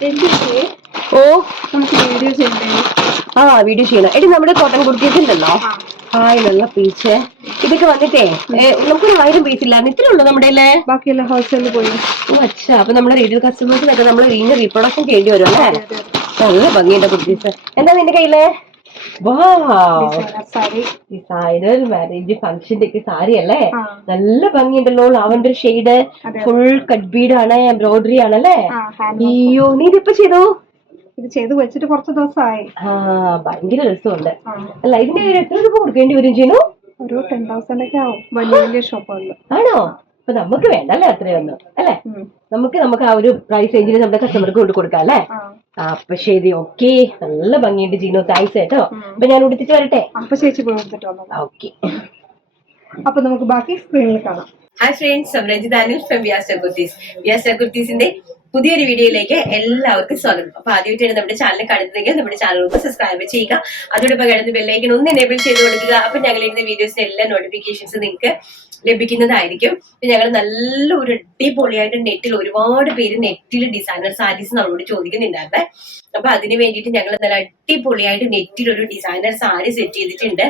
ഓ നമുക്ക് വീഡിയോ ചെയ്യണ്ടേ? ആ വീഡിയോ ചെയ്യണം. എടി നമ്മുടെ കോട്ടൺ ഹായ് നല്ല പീച്ച്. ഇതൊക്കെ വന്നിട്ടേ നമുക്കൊരു ആയിരം പീസ് ഇല്ലായിരുന്നു ഇത്രേ ഉള്ളൂ നമ്മുടെ? ബാക്കിയെല്ലാം ഹോൾസെയിൽ പോയി. ഓ അച്ഛാ. അപ്പൊ നമ്മുടെ റീറ്റെയിൽ കസ്റ്റമേഴ്സിനൊക്കെ നമ്മൾ വീണ്ടും റീപ്രൊഡക്ഷൻ ചെയ്യേണ്ടി വരും അല്ലേ. നല്ല ഭംഗിയുണ്ട് കുർത്തീസ് എന്താ നിന്റെ കയ്യിൽ? ഡിസൈനർ മാരേജ് ഫംഗ്ഷന്റെ ഒക്കെ സാരി അല്ലേ. നല്ല ഭംഗിയുണ്ടല്ലോ lavender shade full cut bead ആണ് എംബ്രോയിഡറി ആണല്ലേ അയ്യോ നീ ഇതിപ്പോ ചെയ്തു? ഇത് ചെയ്ത് വെച്ചിട്ട് കുറച്ച് ദിവസമായി. ആ ഭയങ്കര രസമുണ്ട്. അല്ല ഇതിന്റെ എത്ര രൂപ കൊടുക്കേണ്ടി വരും ചെയ്യുന്നു ഒരു ടെൻ തൗസൻഡ് ഒക്കെ ആവും. വലിയ വലിയ ഷോപ്പുകളിൽ ആണോ? അപ്പൊ നമുക്ക് വേണ്ട അല്ലേ അത്രയൊന്നും? അല്ലേ? നമുക്ക് നമുക്ക് ആ ഒരു പ്രൈസ് റേഞ്ചിൽ നമ്മുടെ കസ്റ്റമർക്ക് കൊണ്ട് കൊടുക്കാം അല്ലേ? അപ്പൊ ശരി ഓക്കെ നല്ല ഭംഗിയുണ്ട് ജീനോ. താങ്ക്സ് കേട്ടോ അപ്പൊ ഞാൻ ഉടുത്തിട്ട് വരട്ടെ? അപ്പൊ ചേച്ചി ഓക്കെ അപ്പൊ നമുക്ക് ബാക്കി സ്ക്രീനിൽ കാണാം. Hi friends Samranjith Anil from വ്യാസ്റ്റർ kurtis കുർത്തീസിന്റെ പുതിയൊരു വീഡിയോയിലേക്ക് എല്ലാവർക്കും സ്വാഗതം. അപ്പൊ ആദ്യമായിട്ടാണ് നമ്മുടെ ചാനൽ കാണുന്നതെങ്കിൽ നമ്മുടെ ചാനൽ ഒന്ന് സബ്സ്ക്രൈബ് ചെയ്യുക. അതോടൊപ്പം കിടന്ന് ബെല്ലൈക്കൻ ഒന്ന് എനേബിൾ ചെയ്ത് കൊടുക്കുക. അപ്പൊ ഞങ്ങൾ ഇടുന്ന വീഡിയോസിന്റെ എല്ലാ നോട്ടിഫിക്കേഷൻസ് നിങ്ങൾക്ക് ലഭിക്കുന്നതായിരിക്കും. ഞങ്ങൾ നല്ല ഒരു അടിപൊളിയായിട്ട് നെറ്റിൽ ഒരുപാട് പേര് നെറ്റിൽ ഡിസൈനർ സാരീസ് നമ്മളോട് ചോദിക്കുന്നുണ്ടായിരുന്നേ. അപ്പൊ അതിന് വേണ്ടിയിട്ട് ഞങ്ങൾ നല്ല അടിപൊളിയായിട്ട് നെറ്റിൽ ഒരു ഡിസൈനർ സാരി സെറ്റ് ചെയ്തിട്ടുണ്ട്.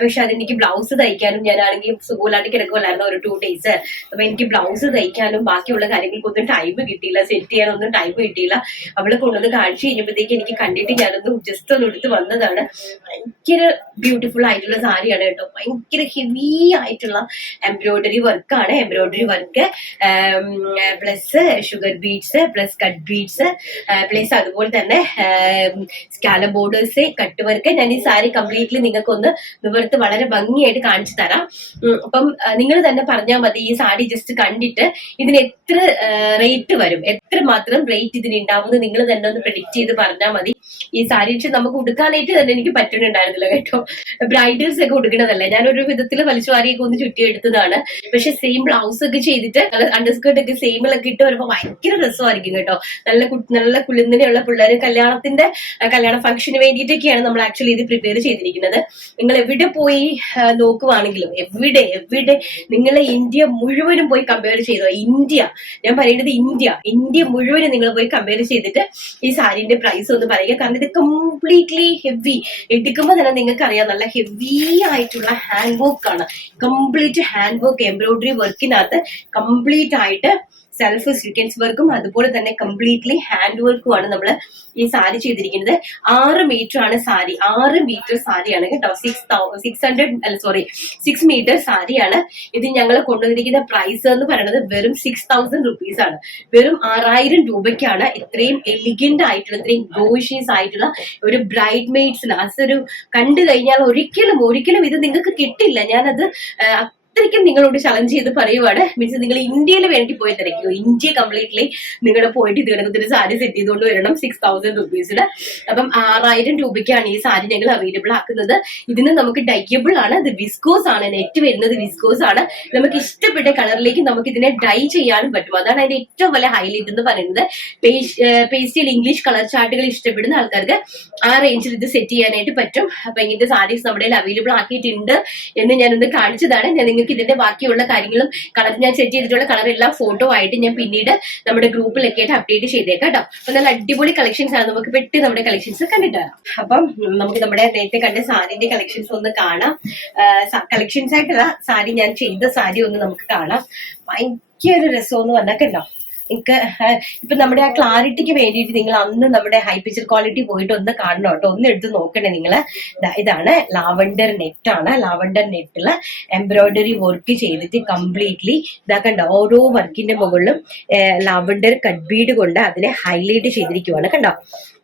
പക്ഷെ അതെനിക്ക് ബ്ലൗസ് തയ്ക്കാനും ഞാനാണെങ്കിൽ സുഖമില്ലാണ്ട് കിടക്കുമല്ലായിരുന്നു ഒരു ടു ഡേയ്സ് അപ്പൊ എനിക്ക് ബ്ലൗസ് തയ്ക്കാനും ബാക്കിയുള്ള കാര്യങ്ങൾക്കൊന്നും ടൈം കിട്ടിയില്ല. സെറ്റ് ചെയ്യാനൊന്നും ടൈം കിട്ടിയില്ല. അവളെ കൊണ്ടുവന്ന് കാണിച്ചു കഴിഞ്ഞപ്പോഴത്തേക്ക് എനിക്ക് കണ്ടിട്ട് ഞാനൊന്ന് ജസ്റ്റ് ഒന്ന് എടുത്ത് വന്നതാണ്. ഭയങ്കര ബ്യൂട്ടിഫുൾ ആയിട്ടുള്ള സാരിയാണ് കേട്ടോ. ഭയങ്കര ഹെവി ആയിട്ടുള്ള എംബ്രോയിഡറി വർക്കാണ് embroidery work plus sugar beads plus cut beads plus അതുപോലെ തന്നെ സ്കാല ബോർഡേഴ്സ് കട്ട് വർക്ക് ഞാൻ ഈ സാരി കംപ്ലീറ്റ്ലി നിങ്ങൾക്ക് ഒന്ന് നിവർത്ത് വളരെ ഭംഗിയായിട്ട് കാണിച്ചു തരാം. അപ്പം നിങ്ങൾ തന്നെ പറഞ്ഞാൽ മതി ഈ സാരി ജസ്റ്റ് കണ്ടിട്ട് ഇതിന് എത്ര റേറ്റ് വരും എത്ര മാത്രം റേറ്റ് ഇതിന് ഉണ്ടാവുമെന്ന് നിങ്ങൾ തന്നെ ഒന്ന് പ്രെഡിക്റ്റ് ചെയ്ത് പറഞ്ഞാൽ മതി. ഈ സാരി പക്ഷെ നമുക്ക് ഉടുക്കാനായിട്ട് തന്നെ എനിക്ക് പറ്റുന്നുണ്ടായിരുന്നില്ല കേട്ടോ. ബ്രൈഡൽസ് ഒക്കെ ഉടുക്കണതല്ല? ഞാൻ ഒരു വിധത്തിൽ വലിച്ചു വാരിയൊക്കെ ഒന്ന് ചുറ്റി എടുത്തതാണ് പക്ഷെ സെയിം ബ്ലൗസ് ഒക്കെ ചെയ്തിട്ട് അണ്ടർസ്കേർട്ട് ഒക്കെ സെയിമിലൊക്കെ ഇട്ട് വരുമ്പോൾ ഭയങ്കര രസമായിരിക്കും കേട്ടോ. നല്ല നല്ല കുളിന്നിനെയുള്ള പിള്ളേർ കല്യാണത്തിന്റെ കല്യാണ ഫംഗ്ഷന് വേണ്ടിയിട്ടൊക്കെയാണ് നമ്മൾ ആക്ച്വലി ഇത് പ്രിപ്പയർ ചെയ്തിരിക്കുന്നത്. നിങ്ങൾ എവിടെ പോയി നോക്കുവാണെങ്കിലും എവിടെ എവിടെ നിങ്ങളെ ഇന്ത്യ മുഴുവനും പോയി കമ്പയർ ചെയ്തോ? ഇന്ത്യ. ഞാൻ പറയുന്നത് ഇന്ത്യ. ഇന്ത്യ മുഴുവനും നിങ്ങൾ പോയി കമ്പയർ ചെയ്തിട്ട് ഈ സാരിന്റെ പ്രൈസ് ഒന്ന് പറയുക. കാരണം ഇത് കംപ്ലീറ്റ്ലി ഹെവി എടുക്കുമ്പോൾ തന്നെ നിങ്ങൾക്ക് അറിയാം നല്ല ഹെവി ആയിട്ടുള്ള ഹാൻഡ് വർക്ക് ആണ്. കംപ്ലീറ്റ് ഹാൻഡ് വർക്ക് എംബ്രോയിഡറി വർക്കിനകത്ത് കംപ്ലീറ്റ് ആയിട്ട് സെൽഫ് സീക്വൻസ് വർക്കും അതുപോലെ തന്നെ കംപ്ലീറ്റ്ലി ഹാൻഡ് വർക്കുമാണ് നമ്മൾ ഈ സാരി ചെയ്തിരിക്കുന്നത്. ആറ് മീറ്റർ ആണ് സാരി. ആറ് മീറ്റർ സാരിയാണ് കേട്ടോ. സിക്സ് സിക്സ് ഹൺഡ്രഡ് അല്ല സോറി സിക്സ് മീറ്റർ സാരിയാണ്. ഇത് ഞങ്ങൾ കൊണ്ടുവന്നിരിക്കുന്ന പ്രൈസ് എന്ന് പറയുന്നത് വെറും സിക്സ് തൗസൻഡ് റുപ്പീസ് ആണ്. വെറും ആറായിരം രൂപയ്ക്കാണ് ഇത്രയും എലിഗന്റ് ആയിട്ടുള്ള ഇത്രയും ഗോഷ്യസ് ആയിട്ടുള്ള ഒരു ബ്രൈഡ് മെയ്ഡ്സിന് അതൊരു കണ്ടു കഴിഞ്ഞാൽ ഒരിക്കലും ഒരിക്കലും ഇത് നിങ്ങൾക്ക് കിട്ടില്ല. ഞാനത് അത്രയ്ക്കും നിങ്ങളോട് ചലഞ്ച് ചെയ്ത് പറയുവാണ്. മീൻസ് നിങ്ങൾ ഇന്ത്യയിൽ വേണ്ടി പോയി തിരക്കൂ ഇന്ത്യ കംപ്ലീറ്റ്ലി നിങ്ങളുടെ പോയിട്ട് കണക്കത്തിന് സാരി സെറ്റ് ചെയ്തുകൊണ്ട് വരണം സിക്സ് തൗസൻഡ് റുപ്പീസിൽ അപ്പം ആറായിരം രൂപയ്ക്കാണ് ഈ സാരി ഞങ്ങൾ അവൈലബിൾ ആക്കുന്നത്. ഇതിന് നമുക്ക് ഡൈയബിൾ ആണ്. ഇത് വിസ്കോസ് ആണ്. നെറ്റ് വരുന്നത് വിസ്കോസ് ആണ്. നമുക്ക് ഇഷ്ടപ്പെട്ട കളറിലേക്ക് നമുക്ക് ഇതിനെ ഡൈ ചെയ്യാനും പറ്റും. അതാണ് അതിന്റെ ഏറ്റവും വലിയ ഹൈലൈറ്റ് എന്ന് പറയുന്നത്. പേസ്റ്റിൽ ഇംഗ്ലീഷ് കളർ ചാർട്ടുകൾ ഇഷ്ടപ്പെടുന്ന ആൾക്കാർക്ക് ആ റേഞ്ചിൽ ഇത് സെറ്റ് ചെയ്യാനായിട്ട് പറ്റും. അപ്പൊ ഇങ്ങനത്തെ സാരീസ് നമ്മുടെ അവൈലബിൾ ആക്കിയിട്ടുണ്ട് എന്ന് ഞാനൊന്ന് കാണിച്ചതാണ്. ഞാൻ നിങ്ങൾക്ക് ഇതിന്റെ ബാക്കിയുള്ള കാര്യങ്ങളും കളർ ഞാൻ സെറ്റ് ചെയ്തിട്ടുള്ള കളർ എല്ലാം ഫോട്ടോ ആയിട്ട് ഞാൻ പിന്നീട് നമ്മുടെ ഗ്രൂപ്പിലൊക്കെ ആയിട്ട് അപ്ഡേറ്റ് ചെയ്തേക്കാം കേട്ടോ നല്ല അടിപൊളി കളക്ഷൻസ് ആണ്. നമുക്ക് പെട്ടെന്ന് നമ്മുടെ കളക്ഷൻസ് കണ്ടിട്ട് അപ്പം നമുക്ക് നമ്മുടെ നേരത്തെ കണ്ട സാരിന്റെ കളക്ഷൻസ് ഒന്ന് കാണാം. കളക്ഷൻസ് ആയിട്ടുള്ള സാരി ഞാൻ ചെയ്ത സാരി ഒന്ന് നമുക്ക് കാണാം. ഭയങ്കര രസം എന്ന് പറഞ്ഞാൽ കണ്ടോ എനിക്ക് ഇപ്പൊ നമ്മുടെ ആ ക്ലാരിറ്റിക്ക് വേണ്ടിയിട്ട് നിങ്ങൾ അന്ന് നമ്മുടെ ഹൈ പിക്ചർ ക്വാളിറ്റി പോയിട്ട് ഒന്ന് കാണണം കേട്ടോ. ഒന്ന് എടുത്ത് നോക്കണേ നിങ്ങൾ ഇതാണ് ലാവണ്ടർ നെറ്റ് ആണ്. ലാവണ്ടർ നെറ്റിൽ എംബ്രോയിഡറി വർക്ക് ചെയ്തിട്ട് കംപ്ലീറ്റ്ലി ഇതാക്കണ്ട ഓരോ വർക്കിന്റെ മുകളിലും ലാവണ്ടർ കട്ട് ബീഡ് കൊണ്ട് അതിനെ ഹൈലൈറ്റ് ചെയ്തിരിക്കുവാണ്. കണ്ടോ?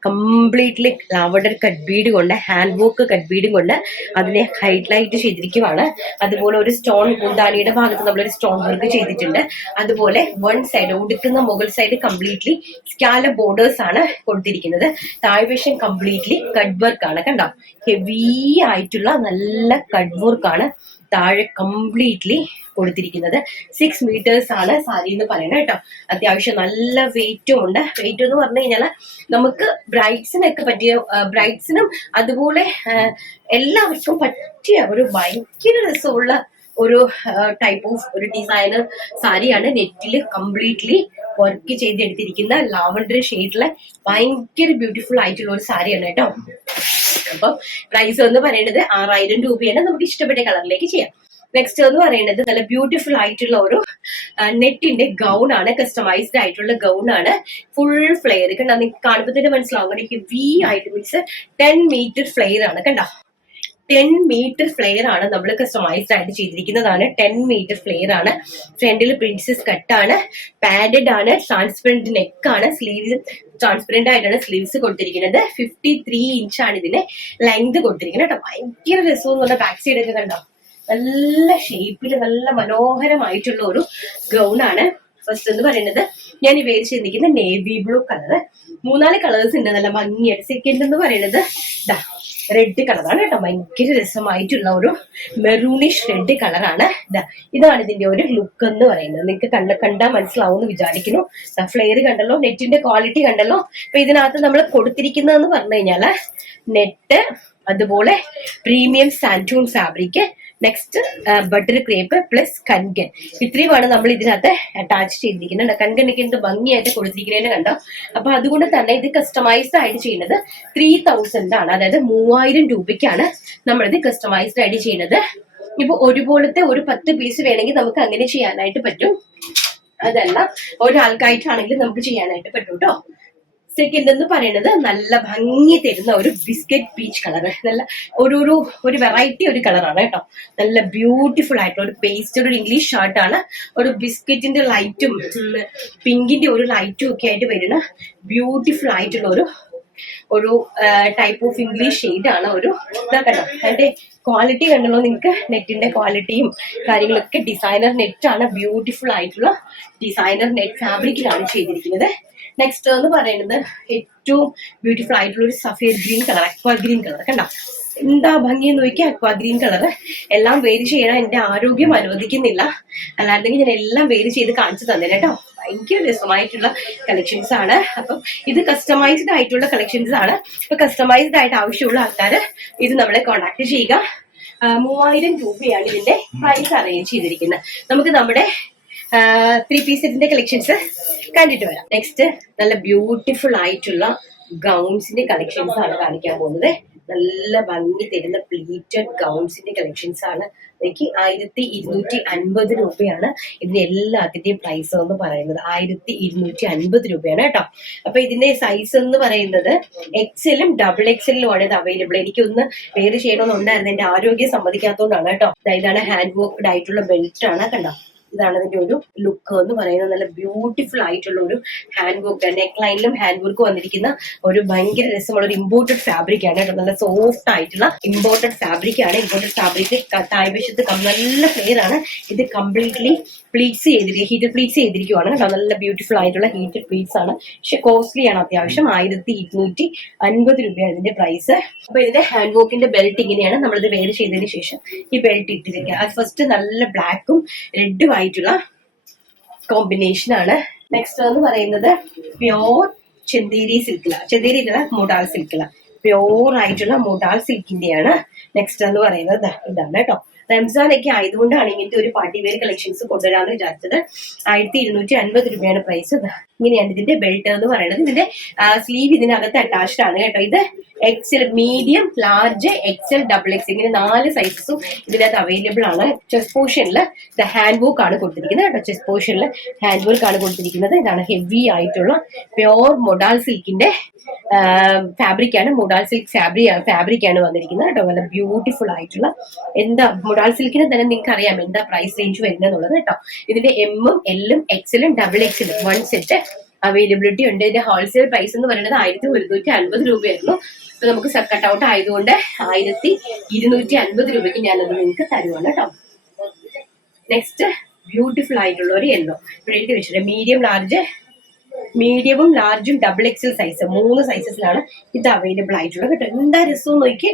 കംപ്ലീറ്റ്ലി ലാവണ്ടർ കട്ട് ബീഡ് കൊണ്ട് ഹാൻഡ് വർക്ക് കട്ട് ബീഡും കൊണ്ട് അതിനെ ഹൈലൈറ്റ് ചെയ്തിരിക്കുവാണ്. അതുപോലെ ഒരു സ്റ്റോൺ കുന്താണിയുടെ ഭാഗത്ത് നമ്മളൊരു സ്റ്റോൺ വർക്ക് ചെയ്തിട്ടുണ്ട്. അതുപോലെ വൺ സൈഡ് ഉടുക്കുന്ന മുകൾ സൈഡ് കംപ്ലീറ്റ്ലി സ്കാല ബോർഡേഴ്സ് ആണ് കൊടുത്തിരിക്കുന്നത്. താഴ്വശം കംപ്ലീറ്റ്ലി കട്ട് വർക്ക് ആണ്. കണ്ടോ? ഹെവി ആയിട്ടുള്ള നല്ല കട്ട് വർക്ക് ആണ്. താഴെ കംപ്ലീറ്റ്ലി കൊടുത്തിരിക്കുന്നത്. സിക്സ് മീറ്റേഴ്സ് ആണ് സാരി എന്ന് പറയുന്നത് കേട്ടോ. അത്യാവശ്യം നല്ല വെയിറ്റും ഉണ്ട്. വെയിറ്റ് എന്ന് പറഞ്ഞു കഴിഞ്ഞാൽ നമുക്ക് ബ്രൈഡ്സിനൊക്കെ പറ്റിയ ബ്രൈഡ്സിനും അതുപോലെ എല്ലാവർക്കും പറ്റിയ ഒരു ഭയങ്കര രസമുള്ള ഒരു ടൈപ്പ് ഓഫ് ഒരു ഡിസൈനർ സാരിയാണ് നെറ്റിൽ കംപ്ലീറ്റ്ലി വർക്ക് ചെയ്തെടുത്തിരിക്കുന്ന ലാവണ്ടർ ഷെയ്ഡിലെ ഭയങ്കര ബ്യൂട്ടിഫുൾ ആയിട്ടുള്ള ഒരു സാരിയാണ് കേട്ടോ. അപ്പം പ്രൈസ് എന്ന് പറയുന്നത് ആറായിരം രൂപയാണ്. നമുക്ക് ഇഷ്ടപ്പെട്ട കളറിലേക്ക് ചെയ്യാം. നെക്സ്റ്റ് എന്ന് പറയുന്നത് നല്ല ബ്യൂട്ടിഫുൾ ആയിട്ടുള്ള ഒരു നെറ്റിന്റെ ഗൗൺ ആണ്. കസ്റ്റമൈസ്ഡ് ആയിട്ടുള്ള ഗൗൺ ആണ്. ഫുൾ ഫ്ലെയർ കണ്ടോ നിങ്ങൾക്ക് കാണുമ്പോൾ തന്നെ മനസ്സിലാവും. ഹെവി ആയിട്ട് മീൻസ് ടെൻ മീറ്റർ ഫ്ലെയർ ആണ്. കണ്ടോ? ടെൻ മീറ്റർ ഫ്ലെയർ ആണ് നമ്മൾ കസ്റ്റമൈസ്ഡ് ആയിട്ട് ചെയ്തിരിക്കുന്നതാണ്. ടെൻ മീറ്റർ ഫ്ലെയർ ആണ്. ഫ്രണ്ടിൽ പ്രിൻസസ് കട്ടാണ് പാഡഡ് ആണ്. ട്രാൻസ്പെറന്റ് നെക്ക് ആണ്. സ്ലീവ്സ് ട്രാൻസ്പെറന്റ് ആയിട്ടാണ് സ്ലീവ്സ് കൊടുത്തിരിക്കുന്നത്. ഫിഫ്റ്റി ത്രീ ഇഞ്ച് ആണ് ഇതിന്റെ ലെങ്ത് കൊടുത്തിരിക്കുന്നത് കേട്ടോ. ഭയങ്കര രസവും കൊണ്ട് ബാക്ക് സൈഡ് ഒക്കെ കണ്ടോ? നല്ല ഷേപ്പിൽ നല്ല മനോഹരമായിട്ടുള്ള ഒരു ഗൗൺ ആണ് ഫസ്റ്റ് എന്ന് പറയുന്നത്. ഞാൻ ഈ വേര് ചെയ്തിരിക്കുന്ന നേവി ബ്ലൂ കളർ മൂന്നാൽ കളേഴ്സ് ഉണ്ട്. നല്ല ഭംഗിയായിട്ട് സെക്കൻഡ് എന്ന് പറയുന്നത്. റെഡ് കളറാണ് കേട്ടോ. ഭയങ്കര രസമായിട്ടുള്ള ഒരു മെറൂണിഷ് റെഡ് കളറാണ് ഇതാ ഇതാണ് ഇതിന്റെ ഒരു ലുക്ക് എന്ന് പറയുന്നത്. നിങ്ങൾക്ക് കണ്ട കണ്ടാൽ മനസ്സിലാവും എന്ന് വിചാരിക്കുന്നു. ഫ്ലെയർ കണ്ടല്ലോ നെറ്റിന്റെ ക്വാളിറ്റി കണ്ടല്ലോ. അപ്പൊ ഇതിനകത്ത് നമ്മൾ കൊടുത്തിരിക്കുന്നതെന്ന് പറഞ്ഞു കഴിഞ്ഞാൽ നെറ്റ് അതുപോലെ premium സാന്റൂൺ fabric next butter crepe plus കൻകൻ ഇത്രയുമാണ് നമ്മൾ ഇതിനകത്ത് അറ്റാച്ച് ചെയ്തിരിക്കുന്നത്. കൻകനൊക്കെ എന്ത് ഭംഗിയായിട്ട് കൊടുത്തിരിക്കുന്നതിന് കണ്ടോ? അപ്പൊ അതുകൊണ്ട് തന്നെ ഇത് കസ്റ്റമൈസ്ഡ് ആയിട്ട് ചെയ്യുന്നത് ത്രീ തൗസൻഡ് ആണ്. അതായത് മൂവായിരം രൂപയ്ക്കാണ് നമ്മളിത് കസ്റ്റമൈസ്ഡ് ആയിട്ട് ചെയ്യുന്നത്. ഇപ്പൊ ഒരുപോലത്തെ ഒരു പത്ത് പീസ് വേണമെങ്കിൽ നമുക്ക് അങ്ങനെ ചെയ്യാനായിട്ട് പറ്റും. അതല്ല ഒരാൾക്കായിട്ടാണെങ്കിലും നമുക്ക് ചെയ്യാനായിട്ട് പറ്റും കേട്ടോ സെക്കൻഡ് എന്ന് പറയുന്നത് നല്ല ഭംഗി തരുന്ന ഒരു ബിസ്ക്കറ്റ് പീച്ച് കളർ നല്ല ഒരു ഒരു ഒരു വെറൈറ്റി ഒരു കളറാണ് കേട്ടോ. നല്ല ബ്യൂട്ടിഫുൾ ആയിട്ടുള്ള ഒരു പേസ്റ്റഡ് ഒരു ഇംഗ്ലീഷ് ആണ്. ഒരു ബിസ്ക്കറ്റിന്റെ ലൈറ്റും പിങ്കിന്റെ ഒരു ലൈറ്റും ഒക്കെ ആയിട്ട് വരുന്ന ബ്യൂട്ടിഫുൾ ആയിട്ടുള്ള ഒരു ഒരു ടൈപ്പ് ഓഫ് ഇംഗ്ലീഷ് ഷെയ്ഡ് ആണ് ഒരു കണ്ടോ? അതിന്റെ ക്വാളിറ്റി കണ്ടല്ലോ നിങ്ങൾക്ക് നെറ്റിന്റെ ക്വാളിറ്റിയും കാര്യങ്ങളൊക്കെ ഡിസൈനർ നെറ്റ് ആണ്. ബ്യൂട്ടിഫുൾ ആയിട്ടുള്ള ഡിസൈനർ നെറ്റ് ഫാബ്രിക്കിലാണ് ചെയ്തിരിക്കുന്നത്. നെക്സ്റ്റ് എന്ന് പറയുന്നത് ഏറ്റവും ബ്യൂട്ടിഫുൾ ആയിട്ടുള്ള ഒരു Safed green colour aqua green colour കണ്ടോ? എന്താ ഭംഗി എന്ന് നോക്കിയാൽ അക്വാ ഗ്രീൻ കളർ എല്ലാം വേര് ചെയ്യണം എന്റെ ആരോഗ്യം അനുവദിക്കുന്നില്ല. അല്ലാണ്ടെങ്കിൽ ഞാൻ എല്ലാം വേര് ചെയ്ത് കാണിച്ചു തന്നെ കേട്ടോ. ഭയങ്കര രസമായിട്ടുള്ള കളക്ഷൻസ് ആണ്. അപ്പം ഇത് കസ്റ്റമൈസ്ഡ് ആയിട്ടുള്ള കളക്ഷൻസ് ആണ്. ഇപ്പൊ കസ്റ്റമൈസ്ഡ് ആയിട്ട് ആവശ്യമുള്ള ആൾക്കാർ ഇത് നമ്മളെ കോൺടാക്ട് ചെയ്യുക. മൂവായിരം രൂപയാണ് ഇതിന്റെ പ്രൈസ് അറേഞ്ച് ചെയ്തിരിക്കുന്നത്. നമുക്ക് നമ്മുടെ ത്രീ പീസ് സെറ്റിന്റെ കളക്ഷൻസ് കണ്ടിട്ട് വരാം. നെക്സ്റ്റ് നല്ല ബ്യൂട്ടിഫുൾ ആയിട്ടുള്ള ഗൗൺസിന്റെ കളക്ഷൻസ് ആണ് കാണിക്കാൻ പോകുന്നത്. നല്ല ഭംഗി തരുന്ന പ്ലീറ്റഡ് ഗൗൺസിന്റെ കളക്ഷൻസ് ആണ്. എനിക്ക് ആയിരത്തി ഇരുന്നൂറ്റി അൻപത് രൂപയാണ് ഇതിന് എല്ലാത്തിന്റെയും പ്രൈസ് എന്ന് പറയുന്നത്. ആയിരത്തി ഇരുന്നൂറ്റി അൻപത് രൂപയാണ് കേട്ടോ. അപ്പൊ ഇതിന്റെ സൈസ് എന്ന് പറയുന്നത് എക്സലും ഡബിൾ എക്സലിലും ആണ് ഇത് അവൈലബിൾ എനിക്കൊന്ന് പേര് ചെയ്യണമെന്നുണ്ടായിരുന്നു. എന്റെ ആരോഗ്യം സമ്മതിക്കാത്തതുകൊണ്ടാണ് കേട്ടോ. ഇതാണ് ഹാൻഡ് വർക്ക്ഡ് ആയിട്ടുള്ള ബെൽറ്റ് ആണ് കണ്ടോ? ഇതാണ് ഇതിന്റെ ഒരു ലുക്ക് എന്ന് പറയുന്നത്. നല്ല ബ്യൂട്ടിഫുൾ ആയിട്ടുള്ള ഒരു ഹാൻഡ് വർക്ക് നെക്ക് ലൈനിലും ഹാൻഡ് വർക്ക് വന്നിരിക്കുന്ന ഒരു ഭയങ്കര രസമുള്ള ഒരു ഇമ്പോർട്ടഡ് ഫാബ്രിക് ആണ് കേട്ടോ. നല്ല സോഫ്റ്റ് ആയിട്ടുള്ള ഇമ്പോർട്ടഡ് ഫാബ്രിക് ആണ്. ഇമ്പോർട്ടഡ് ഫാബ്രിക് താഴ്വശത്ത് കം- നല്ല ഫ്ലെയർ ആണ്. ഇത് കംപ്ലീറ്റ്ലി പ്ലീറ്റ്സ് ചെയ്തിരിക്കുക ഹീറ്റഡ് പ്ലീറ്റ്സ് ചെയ്തിരിക്കുവാണ് കേട്ടോ. നല്ല ബ്യൂട്ടിഫുൾ ആയിട്ടുള്ള ഹീറ്റഡ് പ്ലീറ്റ്സ് ആണ്. പക്ഷെ കോസ്റ്റ്ലി ആണ് അത്യാവശ്യം. ആയിരത്തി ഇരുന്നൂറ്റി അൻപത് രൂപയാണ് ഇതിന്റെ പ്രൈസ് അപ്പൊ ഇതിന്റെ ഹാൻഡ് വർക്കിന്റെ ബെൽറ്റ് ഇങ്ങനെയാണ് നമ്മളിത് വെയർ ചെയ്തതിന് ശേഷം ഈ ബെൽറ്റ് ഇട്ടിരിക്കുക. അത് ഫസ്റ്റ് നല്ല ബ്ലാക്കും റെഡും ആയിട്ടുള്ള കോമ്പിനേഷൻ ആണ്. നെക്സ്റ്റ് എന്ന് പറയുന്നത് പ്യോർ ചെന്തേരി സിൽക്കില ചെന്തേരി അല്ല മുടാൽ സിൽക്കില പ്യോർ ആയിട്ടുള്ള മുടാൽ സിൽക്കിന്റെയാണ് നെക്സ്റ്റ് എന്ന് പറയുന്നത് ഇതാണ് കേട്ടോ. റംസാൻ ഒക്കെ ആയതുകൊണ്ടാണ് ഇങ്ങനത്തെ ഒരു പാർട്ടി വെയർ കളക്ഷൻസ് കൊണ്ടുവരാമെന്ന് വിചാരിച്ചത്. ആയിരത്തി ഇരുന്നൂറ്റി അൻപത് രൂപയാണ് പ്രൈസ് ഇങ്ങനെയാണ് ഇതിന്റെ ബെൽറ്റ് എന്ന് പറയുന്നത്. ഇതിന്റെ സ്ലീവ് ഇതിനകത്ത് അറ്റാച്ച്ഡ് ആണ് കേട്ടോ. ഇത് XL medium large XL double X ഇങ്ങനെ നാല് സൈസസും ഇതിനകത്ത് അവൈലബിൾ ആണ്. ചെസ് പോർഷനിൽ ഹാൻഡ് വർക്ക് ആണ് കൊടുത്തിരിക്കുന്നത് കേട്ടോ. ചെസ് പോർഷനിൽ ഹാൻഡ് വർക്ക് ആണ് കൊടുത്തിരിക്കുന്നത്. ഇതാണ് ഹെവി ആയിട്ടുള്ള പ്യോർ മൊഡാൽ സിൽക്കിന്റെ ഫാബ്രിക് ആണ്. മൊഡാൽ സിൽക്ക് ഫാബ്രിക് ഫാബ്രിക് ആണ് വന്നിരിക്കുന്നത് കേട്ടോ. നല്ല ബ്യൂട്ടിഫുൾ ആയിട്ടുള്ള എന്താ മൊഡാൽ സിൽക്കിന് തന്നെ നിങ്ങൾക്ക് അറിയാം എന്താ പ്രൈസ് റേഞ്ച് വരുന്നത് എന്നുള്ളത് കേട്ടോ. ഇതിന്റെ എമ്മും എല്ലും എക്സലും ഡബിൾ എക്സലും വൺ സെറ്റ് അവൈലബിലിറ്റി ഉണ്ട്. ഇതിന്റെ ഹോൾസെയിൽ പ്രൈസ് എന്ന് പറയുന്നത് ആയിരത്തി ഒരുന്നൂറ്റി അൻപത് രൂപയായിരുന്നു. അപ്പൊ നമുക്ക് കട്ട് ഔട്ട് ആയതുകൊണ്ട് ആയിരത്തി ഇരുന്നൂറ്റി അൻപത് രൂപയ്ക്ക് ഞാനത് നിങ്ങൾക്ക് തരുവാണ് കേട്ടോ. നെക്സ്റ്റ് ബ്യൂട്ടിഫുൾ ആയിട്ടുള്ള ഒരു യെല്ലോ ഇവിടെ എഴുതി മീഡിയം ലാർജ് മീഡിയവും ലാർജും ഡബിൾ എക്സൽ സൈസ് മൂന്ന് സൈസസിലാണ് ഇത് അവൈലബിൾ ആയിട്ടുള്ളത് കേട്ടോ. എന്താ രസവും നോക്കി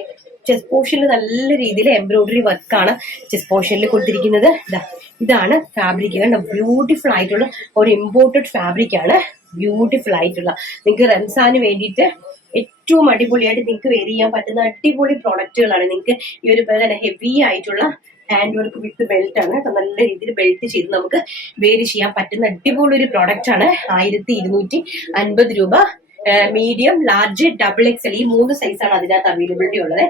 ചെസ് പോർഷനിൽ നല്ല രീതിയിൽ എംബ്രോയിഡറി വർക്കാണ് ചെസ് പോർഷനിൽ കൊടുത്തിരിക്കുന്നത്. ഇതാ ഇതാണ് ഫാബ്രിക് കണ്ട ബ്യൂട്ടിഫുൾ ആയിട്ടുള്ള ഒരു ഇമ്പോർട്ടഡ് ഫാബ്രിക് ആണ്. ബ്യൂട്ടിഫുൾ ആയിട്ടുള്ള. നിങ്ങൾക്ക് റംസാന് വേണ്ടിയിട്ട് ഏറ്റവും അടിപൊളിയായിട്ട് നിങ്ങൾക്ക് വെയർ ചെയ്യാൻ പറ്റുന്ന അടിപൊളി പ്രോഡക്റ്റുകളാണ് നിങ്ങൾക്ക് ഈ ഒരു തന്നെ ഹെവി ആയിട്ടുള്ള ഹാൻഡ് വർക്ക് വിത്ത് ബെൽറ്റ് ആണ്. അപ്പൊ നല്ല രീതിയിൽ ബെൽറ്റ് ചെയ്ത് നമുക്ക് വെയർ ചെയ്യാൻ പറ്റുന്ന അടിപൊളി ഒരു പ്രോഡക്റ്റ് ആണ്. ആയിരത്തി ഇരുന്നൂറ്റി അൻപത് രൂപ മീഡിയം ലാർജ് ഡബിൾ എക്സൽ ഈ മൂന്ന് സൈസാണ് അതിനകത്ത് അവൈലബിലിറ്റി ഉള്ളത്.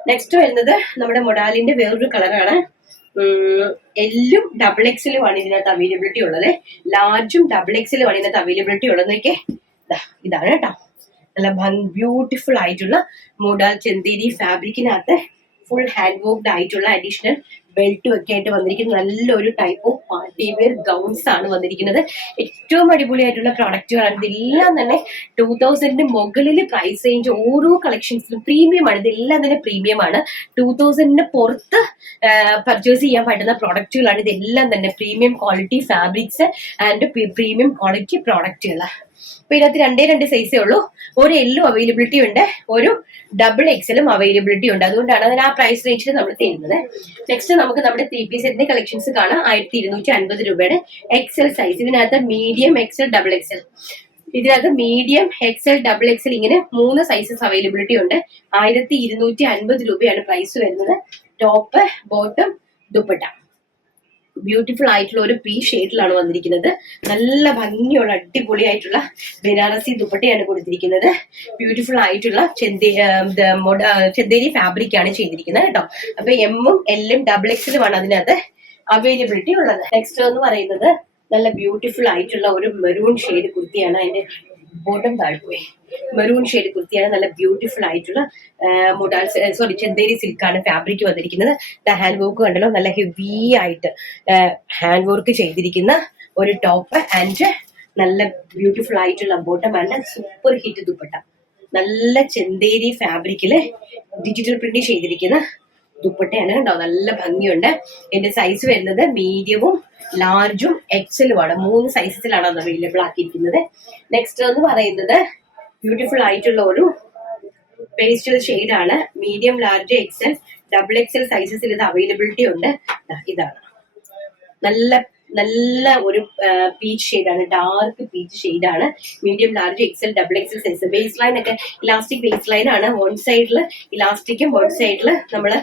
നെക്സ്റ്റ് വരുന്നത് നമ്മുടെ മൊഡാലിന്റെ വേറൊരു കളറാണ് എല്ലും ഡബിൾ എക്സിലുമാണ് ഇതിനകത്ത് അവൈലബിലിറ്റി ഉള്ളത്. ലാർജും ഡബിൾ എക്സിലുമാണ് ഇതിനകത്ത് അവൈലബിലിറ്റി ഉള്ളതൊക്കെ ഇതാണ് കേട്ടോ. നല്ല ബ്യൂട്ടിഫുൾ ആയിട്ടുള്ള മോഡൽ ചെന്തേരി ഫാബ്രിക്കിനകത്ത് ഫുൾ ഹാൻഡ് വർക്ക്ഡ് ആയിട്ടുള്ള അഡീഷണൽ ബെൽറ്റും ഒക്കെ ആയിട്ട് വന്നിരിക്കുന്ന നല്ലൊരു type of party wear gowns ആണ് വന്നിരിക്കുന്നത്. ഏറ്റവും അടിപൊളിയായിട്ടുള്ള പ്രോഡക്റ്റുകളാണ് ഇതെല്ലാം തന്നെ ടൂ തൗസൻഡിന് മുകളിൽ പ്രൈസ് റേഞ്ച് ഓരോ കളക്ഷൻസിലും പ്രീമിയം ആണ്. ഇതെല്ലാം തന്നെ പ്രീമിയം ആണ്. ടൂ തൗസൻഡിന് പുറത്ത് പർച്ചേസ് ചെയ്യാൻ പറ്റുന്ന പ്രോഡക്റ്റുകളാണ് ഇതെല്ലാം തന്നെ premium quality fabrics and premium quality പ്രോഡക്റ്റുകൾ അപ്പൊ ഇതിനകത്ത് രണ്ടേ രണ്ട് സൈസേ ഉള്ളൂ. ഒരു എല്ലും അവൈലബിലിറ്റി ഉണ്ട്. ഒരു ഡബിൾ എക്സലും അവൈലബിലിറ്റി ഉണ്ട്. അതുകൊണ്ടാണ് അതിന് ആ പ്രൈസ് റേഞ്ചിൽ നമ്മൾ തരുന്നത്. നെക്സ്റ്റ് നമുക്ക് നമ്മുടെ ത്രീ പീസ് സെറ്റിന്റെ കളക്ഷൻസ് കാണാം. ആയിരത്തി ഇരുന്നൂറ്റി അൻപത് രൂപയുടെ എക്സൽ സൈസ് ഇതിനകത്ത് മീഡിയം എക്സൽ ഡബിൾ എക്സൽ ഇതിനകത്ത് മീഡിയം എക്സൽ ഡബിൾ എക്സൽ ഇങ്ങനെ മൂന്ന് സൈസസ് അവൈലബിലിറ്റി ഉണ്ട്. ആയിരത്തി ഇരുന്നൂറ്റി അൻപത് രൂപയാണ് പ്രൈസ് വരുന്നത്. Top bottom dupatta. ബ്യൂട്ടിഫുൾ ആയിട്ടുള്ള ഒരു പി ഷെയ്ഡിലാണ് വന്നിരിക്കുന്നത്. നല്ല ഭംഗിയുള്ള അടിപൊളിയായിട്ടുള്ള ബനാറസി ദുപ്പട്ടയാണ് കൊടുത്തിരിക്കുന്നത്. ബ്യൂട്ടിഫുൾ ആയിട്ടുള്ള ചെന്തേരി ഫാബ്രിക് ആണ് ചെയ്തിരിക്കുന്നത് കേട്ടോ. അപ്പൊ എമ്മും എല്ലും ഡബിൾ എക്സിലുമാണ് അതിനകത്ത് അവൈലബിലിറ്റി ഉള്ളത്. നെക്സ്റ്റ് എന്ന് പറയുന്നത് നല്ല ബ്യൂട്ടിഫുൾ ആയിട്ടുള്ള ഒരു മെറൂൺ ഷെയ്ഡ് കുർത്തിയാണ് അതിന്റെ ബോട്ടം താഴ്പോയി മെറൂൺ ഷെയ്ഡ് കുർത്തിയാണ് നല്ല ബ്യൂട്ടിഫുൾ ആയിട്ടുള്ള മുഡാൽ സോറി ചെന്തേരി സിൽക്കാണ് ഫാബ്രിക് വന്നിരിക്കുന്നത്. ഹാൻഡ് വർക്ക് കണ്ടല്ലോ നല്ല ഹെവി ആയിട്ട് ഹാൻഡ് വർക്ക് ചെയ്തിരിക്കുന്ന ഒരു ടോപ്പ് ആൻഡ് നല്ല ബ്യൂട്ടിഫുൾ ആയിട്ടുള്ള bottom and super hit dupatta. നല്ല ചെന്തേരി ഫാബ്രിക്കിൽ ഡിജിറ്റൽ പ്രിന്റ് ചെയ്തിരിക്കുന്ന ദുപ്പട്ടയാണ് കേട്ടോ നല്ല ഭംഗിയുണ്ട്. എന്റെ സൈസ് വരുന്നത് മീഡിയവും ലാർജും എക്സലുമാണ് മൂന്ന് സൈസസിലാണ് അത് അവൈലബിൾ ആക്കിയിരിക്കുന്നത്. നെക്സ്റ്റ് എന്ന് പറയുന്നത് ബ്യൂട്ടിഫുൾ ആയിട്ടുള്ള ഒരു പേസ്റ്റൽ ഷെയ്ഡ് ആണ്. Medium large XL double XL സൈസസിൽ ഇത് അവൈലബിലിറ്റി ഉണ്ട്. ഇതാണ്. നല്ല നല്ല ഒരു പീച്ച് ഷെയ്ഡാണ് ഡാർക്ക് പീച്ച് ഷെയ്ഡാണ് medium large XL double XL size base line ഒക്കെ ഇലാസ്റ്റിക് ബേസ് ലൈൻ ആണ് വൺ സൈഡിൽ ഇലാസ്റ്റിക്കും വൺ സൈഡിൽ നമ്മൾ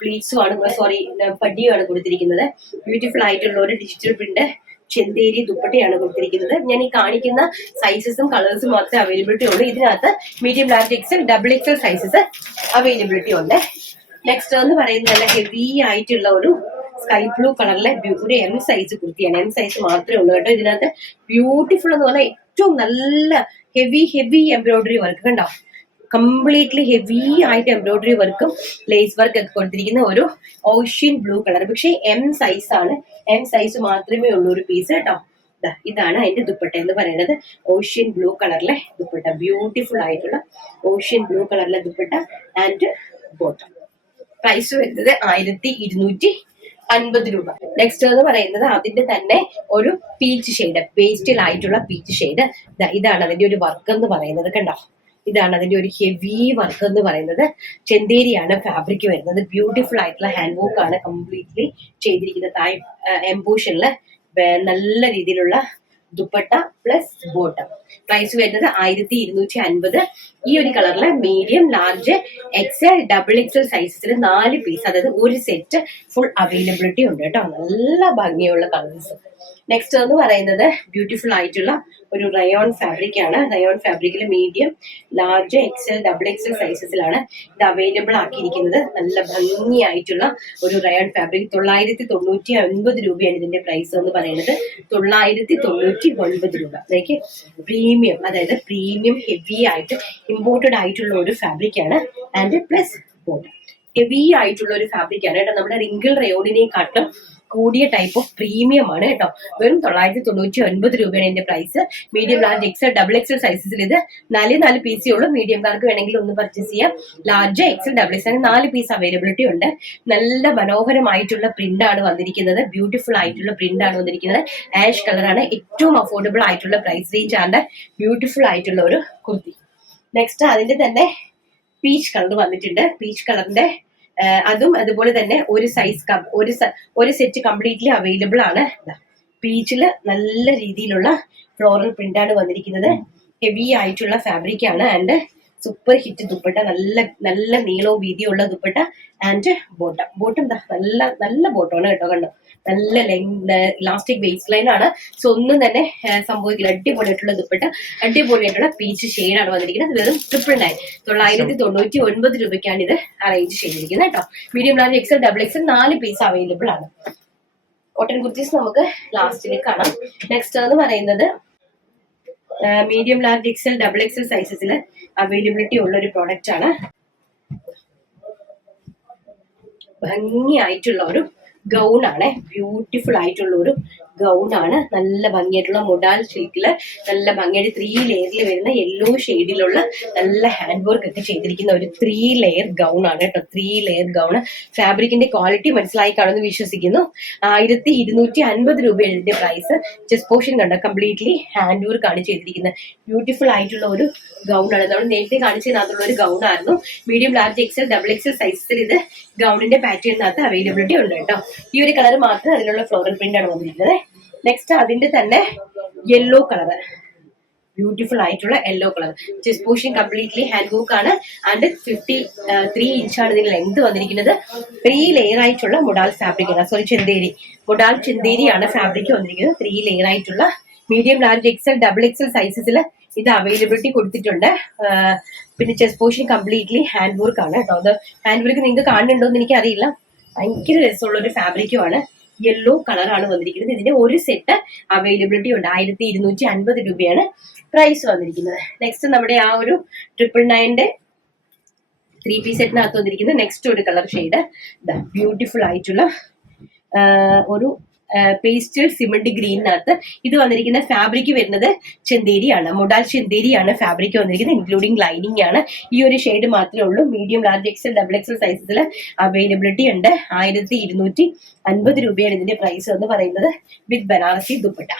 പ്ലീറ്റ്സും ആണ് സോറി പടിയുമാണ് കൊടുത്തിരിക്കുന്നത്. ബ്യൂട്ടിഫുൾ ആയിട്ടുള്ള ഒരു ഡിജിറ്റൽ പ്രിന്റ് ചെന്തേരി ദുപ്പട്ടയാണ് കൊടുത്തിരിക്കുന്നത്. ഞാൻ ഈ കാണിക്കുന്ന സൈസസും കളേഴ്സും മാത്രമേ അവൈലബിലിറ്റി ഉള്ളൂ. ഇതിനകത്ത് medium large XL double XL sizes availability ഉണ്ട്. നെക്സ്റ്റ് എന്ന് പറയുന്നത് നല്ല ഹെവി ആയിട്ടുള്ള ഒരു സ്കൈ ബ്ലൂ കളറിലെ ഒരു എം സൈസ് കുർത്തിയാണ്. എം സൈസ് മാത്രമേ ഉള്ളൂ കേട്ടോ. ഇതിനകത്ത് ബ്യൂട്ടിഫുൾ എന്ന് പറഞ്ഞാൽ ഏറ്റവും നല്ല ഹെവി ഹെവി എംബ്രോയിഡറി വർക്ക് കണ്ടോ? കംപ്ലീറ്റ്ലി ഹെവി ആയിട്ട് എംബ്രോയിഡറി വർക്കും ലേസ് വർക്ക് ഒക്കെ കൊടുത്തിരിക്കുന്ന ഒരു ഓഷ്യൻ ബ്ലൂ കളർ പക്ഷേ എം സൈസ് ആണ്. എം സൈസ് മാത്രമേ ഉള്ളൂ ഒരു പീസ് കേട്ടോ. ഇതാണ് അതിന്റെ ദുപ്പട്ട എന്ന് പറയുന്നത് ഓഷ്യൻ ബ്ലൂ കളറിലെ ദുപ്പട്ട. ബ്യൂട്ടിഫുൾ ആയിട്ടുള്ള ഓഷ്യൻ ബ്ലൂ കളറിലെ ദുപ്പട്ട ആൻഡ് ബോട്ടം പ്രൈസ് വരുന്നത് ആയിരത്തി ഇരുന്നൂറ്റി അൻപത് രൂപ. നെക്സ്റ്റ് എന്ന് പറയുന്നത് അതിന്റെ തന്നെ ഒരു പീച്ച് ഷെയ്ഡ് പേസ്റ്റിൽ ആയിട്ടുള്ള പീച്ച് ഷെയ്ഡ് ഇതാണ് അതിന്റെ ഒരു വർക്ക് എന്ന് പറയുന്നത് കണ്ടോ? ഇതാണ് അതിന്റെ ഒരു ഹെവി വർക്ക് എന്ന് പറയുന്നത്. ചെന്തേരിയാണ് ഫാബ്രിക് വരുന്നത്. ബ്യൂട്ടിഫുൾ ആയിട്ടുള്ള ഹാൻഡ് വർക്ക് ആണ് കംപ്ലീറ്റ്ലി ചെയ്തിരിക്കുന്നത്. തായ് നല്ല രീതിയിലുള്ള ദുപ്പട്ട പ്ലസ് ബോട്ടം പ്രൈസ് വരുന്നത് ആയിരത്തി ഇരുന്നൂറ്റി അൻപത് ഈ ഒരു കളറിലെ medium large XL double XL സൈസസിൽ നാല് പീസ് അതായത് ഒരു സെറ്റ് ഫുൾ അവൈലബിലിറ്റി ഉണ്ട് കേട്ടോ. നല്ല ഭംഗിയുള്ള കളേഴ്സ് നെക്സ്റ്റ് എന്ന് പറയുന്നത് ബ്യൂട്ടിഫുൾ ആയിട്ടുള്ള ഒരു റയോൺ ഫാബ്രിക് ആണ്. റയോൺ ഫാബ്രിക്കിൽ medium large XL double XL സൈസസിലാണ് ഇത് അവൈലബിൾ ആക്കിയിരിക്കുന്നത്. നല്ല ഭംഗിയായിട്ടുള്ള ഒരു റയോൺ ഫാബ്രിക് തൊള്ളായിരത്തി തൊണ്ണൂറ്റി ഒൻപത് രൂപയാണ് ഇതിന്റെ പ്രൈസ് എന്ന് പറയുന്നത്. തൊള്ളായിരത്തി തൊണ്ണൂറ്റി ഒൻപത് രൂപ. അതൊക്കെ പ്രീമിയം അതായത് പ്രീമിയം ഹെവി ആയിട്ട് ഇമ്പോർട്ടഡ് ആയിട്ടുള്ള ഒരു ഫാബ്രിക് ആണ്. ആൻഡ് പ്ലസ് ഹെവി ആയിട്ടുള്ള ഒരു ഫാബ്രിക് ആണ്. കേട്ടോ നമ്മുടെ റിങ്കിൾ റയോണിനെക്കാട്ടും കൂടിയ ടൈപ്പ് ഓഫ് പ്രീമിയം ആണ് കേട്ടോ. വെറും തൊള്ളായിരത്തി തൊണ്ണൂറ്റി ഒൻപത് രൂപയാണ് ഇതിന്റെ price medium large XL double XL സൈസസിൽ ഇത് നാല് നാല് പീസേ ഉള്ളൂ. മീഡിയംകാർക്ക് വേണമെങ്കിൽ ഒന്ന് പർച്ചേസ് ചെയ്യാം. ലാർജ് എക്സൽ ഡബിൾ എക്സൽ നാല് പീസ് അവൈലബിലിറ്റി ഉണ്ട്. നല്ല മനോഹരമായിട്ടുള്ള പ്രിന്റ് ആണ് വന്നിരിക്കുന്നത്. ബ്യൂട്ടിഫുൾ ആയിട്ടുള്ള പ്രിന്റ് ആണ് വന്നിരിക്കുന്നത്. ആഷ് കളറാണ് ഏറ്റവും അഫോർഡബിൾ ആയിട്ടുള്ള പ്രൈസ് റേഞ്ച് ആണ്. ബ്യൂട്ടിഫുൾ ആയിട്ടുള്ള ഒരു കുർത്തി. നെക്സ്റ്റ് അതിന്റെ തന്നെ പീച്ച് കളർ വന്നിട്ടുണ്ട്. പീച്ച് കളറിന്റെ അതും അതുപോലെ തന്നെ ഒരു സൈസ് ഒരു ഒരു സെറ്റ് കംപ്ലീറ്റ്ലി അവൈലബിൾ ആണ്. പീച്ചിൽ നല്ല രീതിയിലുള്ള ഫ്ലോറൽ പ്രിന്റ് ആണ് വന്നിരിക്കുന്നത്. ഹെവി ആയിട്ടുള്ള ഫാബ്രിക് ആണ് ആൻഡ് സൂപ്പർ ഹിറ്റ് ദുപ്പട്ട നല്ല നല്ല നീളവും വീതിയുള്ള ദുപ്പട്ട ആൻഡ് ബോട്ടം ബോട്ടം നല്ല നല്ല ബോട്ടമാണ് കേട്ടോ കണ്ടോ? നല്ല ഇലാസ്റ്റിക് ബേസ് ലൈൻ ആണ്. സോ ഒന്നും തന്നെ സംഭവിക്കില്ല. അടിപൊളിയായിട്ടുള്ള ദുപ്പട്ട അടിപൊളിയായിട്ടുള്ള പീച്ച് ഷെയ്ഡാണ് വന്നിരിക്കുന്നത്. വെറും ട്രിപ്പിൾ നയൻ തൊള്ളായിരത്തി തൊണ്ണൂറ്റി ഒൻപത് രൂപയ്ക്കാണ് ഇത് അറേഞ്ച് ചെയ്തിരിക്കുന്നത് കേട്ടോ. Medium large XL double XL നാല് പീസ് അവൈലബിൾ ആണ്. കോട്ടൺ കുർത്തീസ് നമുക്ക് ലാസ്റ്റിൽ കാണാം. നെക്സ്റ്റ് എന്ന് പറയുന്നത് medium large XL double XL സൈസസിൽ availability ഉള്ള ഒരു പ്രോഡക്റ്റ് ആണ്. ഭംഗിയായിട്ടുള്ള ഒരു ഗൗൺ ആണ് ബ്യൂട്ടിഫുൾ ആയിട്ടുള്ള ഒരു ഗൗൺ ആണ്. നല്ല ഭംഗിയായിട്ടുള്ള മൊഡാൽ സിൽക്കിൽ നല്ല ഭംഗിയായിട്ട് ത്രീ ലെയറിൽ വരുന്ന യെല്ലോ ഷെയ്ഡിലുള്ള നല്ല ഹാൻഡ് വർക്ക് ഒക്കെ ചെയ്തിരിക്കുന്ന ഒരു ത്രീ ലെയർ ഗൗൺ ആണ് കേട്ടോ. ത്രീ ലെയർ ഗൗൺ ഫാബ്രിക്കിന്റെ ക്വാളിറ്റി മനസ്സിലായി കാണുമെന്ന് വിശ്വസിക്കുന്നു. ആയിരത്തി ഇരുന്നൂറ്റി അൻപത് രൂപയുടെ പ്രൈസ് ചെസ് പോർഷൻ കണ്ട? കംപ്ലീറ്റ്ലി ഹാൻഡ് വർക്ക് ആണ് ചെയ്തിരിക്കുന്നത്. ബ്യൂട്ടിഫുൾ ആയിട്ടുള്ള ഒരു ഗൗൺ ആണ്. നമ്മൾ നേരത്തെ കാണിച്ചതിനകത്തുള്ള ഒരു ഗൗൺ ആയിരുന്നു. Medium large XL double XL സൈസിൽ ഇത് ഗൗണിന്റെ പാറ്റേണിനകത്ത് അവൈലബിലിറ്റി ഉണ്ട് കേട്ടോ. ഈ ഒരു കളർ മാത്രം അതിലുള്ള ഫ്ലോറൽ പ്രിന്റ് ആണ് വന്നിരിക്കുന്നത്. നെക്സ്റ്റ് അതിന്റെ തന്നെ യെല്ലോ കളർ ബ്യൂട്ടിഫുൾ ആയിട്ടുള്ള yellow colour chest portion completely hand work ആണ്. ആൻഡ് ഫിഫ്റ്റി ത്രീ ഇഞ്ചാണ് ഇതിന് ലെങ്ത് വന്നിരിക്കുന്നത്. ത്രീ ലെയർ ആയിട്ടുള്ള മുഡാൽ ഫാബ്രിക് ആണ്. സോറി ചെന്തേരി മുഡാൽ ചെന്തേരിയാണ് ഫാബ്രിക് വന്നിരിക്കുന്നത്. ത്രീ ലെയർ ആയിട്ടുള്ള medium large XL double XL സൈസസിൽ ഇത് അവൈലബിലിറ്റി കൊടുത്തിട്ടുണ്ട്. പിന്നെ chest portion completely hand work ആണ്. കേട്ടോ അത് ഹാൻഡ് വർക്ക് നിങ്ങൾക്ക് കാണുന്നുണ്ടോ എന്ന് എനിക്ക് അറിയില്ല ഭയങ്കര രസമുള്ള ഒരു ഫാബ്രിക്കുമാണ് യെല്ലോ കളറാണ് വന്നിരിക്കുന്നത്. ഇതിന്റെ ഒരു സെറ്റ് അവൈലബിലിറ്റി ഉണ്ട്. ആയിരത്തി ഇരുന്നൂറ്റി അൻപത് രൂപയാണ് പ്രൈസ് വന്നിരിക്കുന്നത്. നെക്സ്റ്റ് നമ്മുടെ ആ ഒരു ട്രിപ്പിൾ നയന്റെ ത്രീ പീസ് സെറ്റിനകത്ത് വന്നിരിക്കുന്നത് നെക്സ്റ്റ് ഒരു കളർ ഷെയ്ഡ് ബ്യൂട്ടിഫുൾ ആയിട്ടുള്ള ഒരു പേസ്റ്റൽ സിമന്റ് ഗ്രീനിനകത്ത് ഇത് വന്നിരിക്കുന്ന ഫാബ്രിക് വരുന്നത് ചെന്തേരിയാണ്. മൊഡാൽ ചെന്തേരിയാണ് ഫാബ്രിക് വന്നിരിക്കുന്നത് ഇൻക്ലൂഡിംഗ് ലൈനിങ് ആണ്. ഈ ഒരു ഷെയ്ഡ് മാത്രമേ ഉള്ളൂ. Medium large XL double XL സൈസസിൽ availability ഉണ്ട്. ആയിരത്തി ഇരുന്നൂറ്റി അൻപത് രൂപയാണ് ഇതിന്റെ പ്രൈസ് എന്ന് പറയുന്നത് വിത്ത് ബനാറസി ദുപ്പട്ട.